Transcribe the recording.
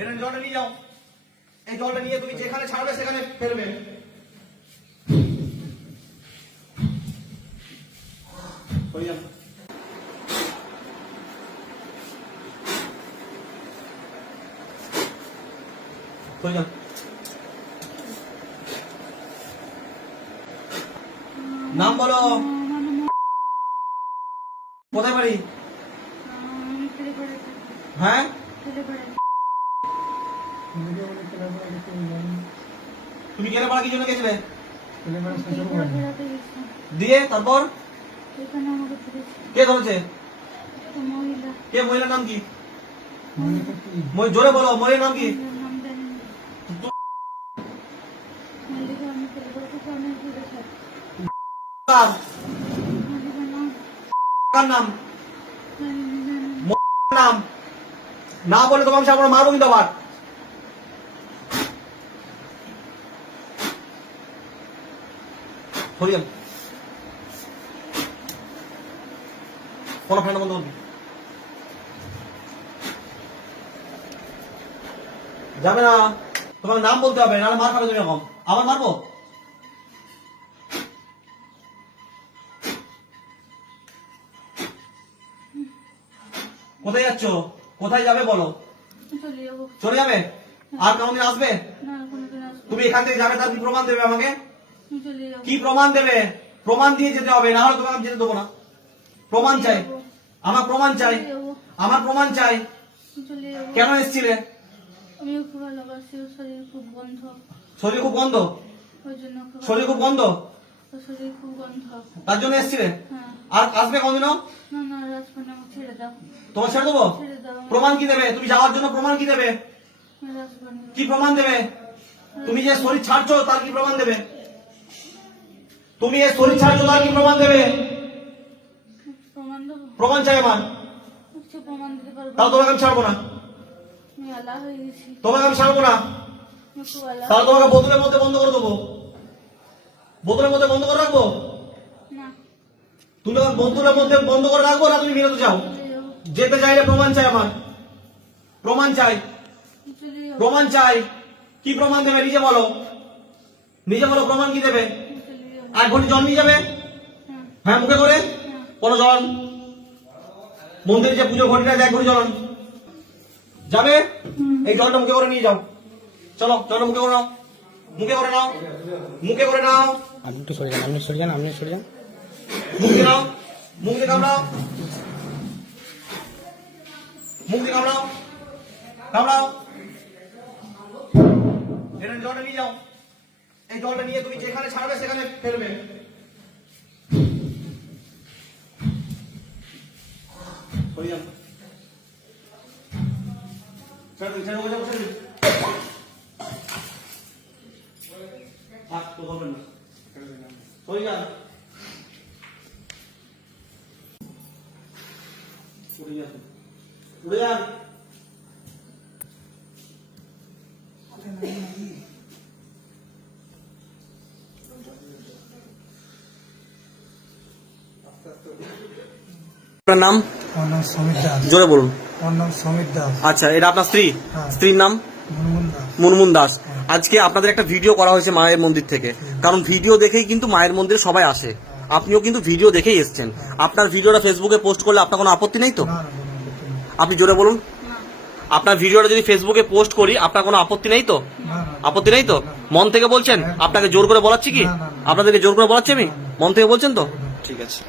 এটা জলটা নিয়ে যাও। এই জলটা নিয়ে তুমি যেখানে ছাড়বে সেখানে ফেলবে। নাম বলো। কোথায় বাড়ি? হ্যাঁ, তুমি গেলে পাড়া কি জন্য গেছিলে? দিয়ে তারপর কে ধরেছে? কে? মহিলার নাম কি? জোরে বলো, মহিলার নাম কি? নাম নাম না বলে তোমাকে সামনে মারবো কিন্তু আবার। কোনো ফ্যান বন্ধ করবি যাবে না, তোমার নাম বলতে হবে, নাহলে মার খাবে তুমি। এরকম আবার মারবো? কোথায় যাচ্ছ? কোথায় যাবে বলো? চলে যাবে? আর কোনদিন আসবে? তুমি এখান থেকে যাবে, তার কি প্রমাণ দেবে আমাকে? কি প্রমাণ দেবে? প্রমাণ দিয়ে যেতে হবে, না হলে তোমাকে আমি যেতে দেবো না। প্রমাণ চাই, আমার প্রমাণ চাই, আমার প্রমাণ চাই। কেন এসেছিলে? শরীর খুব গন্ধ। শরীর খুব গন্ধ? তার জন্য এসেছিলে? আর আসবে কোনদিনও? তোমার ছেড়ে দেবো? প্রমাণ কি দেবে? তুমি যাওয়ার জন্য প্রমাণ কি দেবে? কি প্রমাণ দেবে? তুমি যে শরীর ছাড়ছো তার কি প্রমাণ দেবে? তুমি এই শরীর ছাড়ছো তার কি প্রমাণ দেবে? প্রমাণ চাই আমার। তাও তোমাকে আমি ছাড়বো না, তোমাকে আমি ছাড়বো না। তাহলে তোমাকে বোতলের মধ্যে বন্ধ করে দেবো। বোতলের মধ্যে বন্ধ করে রাখবো? তুমি বোতলের মধ্যে বন্ধ করে রাখবো না তুমি বেরোতে চাও? যেতে চাইলে প্রমাণ চাই আমার, প্রমাণ চাই, প্রমাণ চাই। কি প্রমাণ দেবে নিজে বলো, নিজে বলো প্রমাণ কি দেবে? 1 ঘটি জল নিয়ে যাবে? হ্যাঁ, মুখে করে। কোনো জল মন্দিরে যে পুজো ঘটিটা 1 ঘটি জল যাবে? এই জলটা মুখে করে নিয়ে যাও। চলো জলটা মুখে করে নাও, মুখে করে নাও, মুখে করে নাও। আপনি একটু সরে যান, আপনি সরে যান, আপনি সরে যান। মুখে নাও, মুখ দিয়ে কামড়াও, মুখ দিয়ে কামড়াও, কামড়াও। এটা জলটা নিয়ে যাও। এই জলটা নিয়ে তুমি যেখানে ছাড়বে সেখানে ফেলবে। উড়ে যান। আপনার নাম? আমার নাম সমীর দাস। জোরে বলুন। আমার নাম সমীর দাস। আচ্ছা, এটা আপনার স্ত্রী? হ্যাঁ। স্ত্রীর নাম? মুনমুন দাস। মুনমুন দাস। আজকে আপনাদের একটা ভিডিও করা হয়েছে মায়ের মন্দির থেকে, কারণ ভিডিও দেখেই কিন্তু মায়ের মন্দিরে সবাই আসে। আপনিও কিন্তু ভিডিও দেখেই এসেছেন। আপনার ভিডিওটা ফেসবুকে পোস্ট করলে আপনার কোনো আপত্তি নেই তো? আপনি জোরে বলুন। আপনার ভিডিওটা যদি ফেসবুকে পোস্ট করি আপনার কোনো আপত্তি নেই তো? আপত্তি নেই তো? মন থেকে বলছেন? আপনাকে জোর করে বলাচ্ছি কি? আপনাদেরকে জোর করে বলাচ্ছি আমি? মন থেকে বলছেন তো? ঠিক আছে।